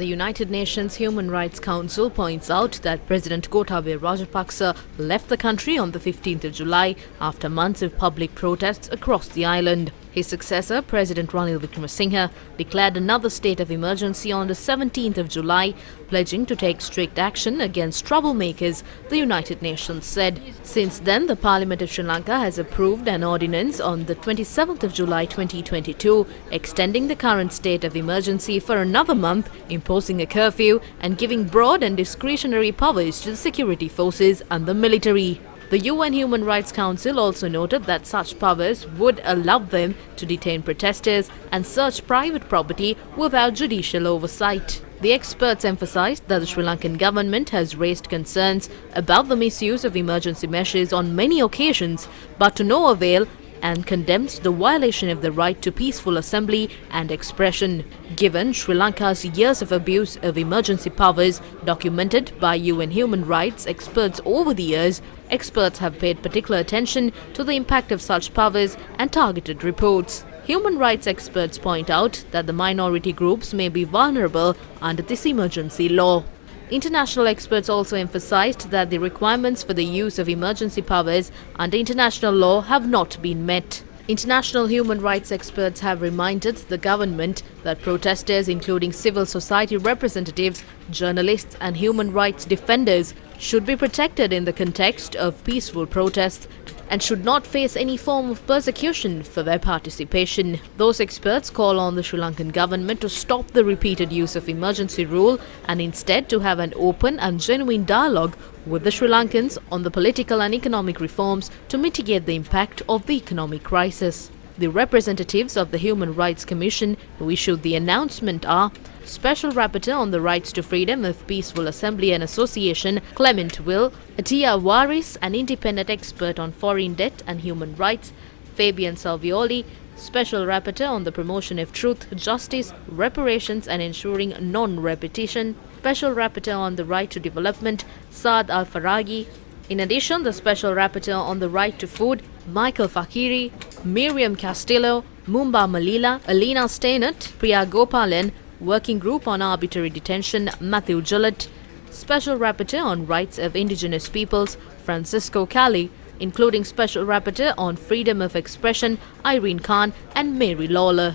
The United Nations Human Rights Council points out that President Gotabaya Rajapaksa left the country on the 15th of July after months of public protests across the island. His successor, President Ranil Wickremesinghe, declared another state of emergency on the 17th of July, pledging to take strict action against troublemakers, the United Nations said. Since then, the Parliament of Sri Lanka has approved an ordinance on the 27th of July 2022, extending the current state of emergency for another month, imposing a curfew and giving broad and discretionary powers to the security forces and the military. The UN Human Rights Council also noted that such powers would allow them to detain protesters and search private property without judicial oversight. The experts emphasized that the Sri Lankan government has raised concerns about the misuse of emergency measures on many occasions, but to no avail, and condemns the violation of the right to peaceful assembly and expression. Given Sri Lanka's years of abuse of emergency powers documented by UN human rights experts over the years, experts have paid particular attention to the impact of such powers and targeted reports. Human rights experts point out that the minority groups may be vulnerable under this emergency law. International experts also emphasized that the requirements for the use of emergency powers under international law have not been met. International human rights experts have reminded the government that protesters, including civil society representatives, journalists and human rights defenders, should be protected in the context of peaceful protests and should not face any form of persecution for their participation. Those experts call on the Sri Lankan government to stop the repeated use of emergency rule and instead to have an open and genuine dialogue with the Sri Lankans on the political and economic reforms to mitigate the impact of the economic crisis. The representatives of the Human Rights Commission who issued the announcement are Special Rapporteur on the Rights to Freedom of Peaceful Assembly and Association, Clement Will, Atia Waris, an independent expert on foreign debt and human rights, Fabian Salvioli, Special Rapporteur on the Promotion of Truth, Justice, Reparations and Ensuring Non-Repetition, Special Rapporteur on the Right to Development, Saad Al-Faragi. In addition, the Special Rapporteur on the Right to Food, Michael Fakiri, Miriam Castillo, Mumba Malila, Alina Steinert, Priya Gopalan, Working Group on Arbitrary Detention, Matthew Gillett, Special Rapporteur on Rights of Indigenous Peoples, Francisco Cali, including Special Rapporteur on Freedom of Expression, Irene Khan and Mary Lawler.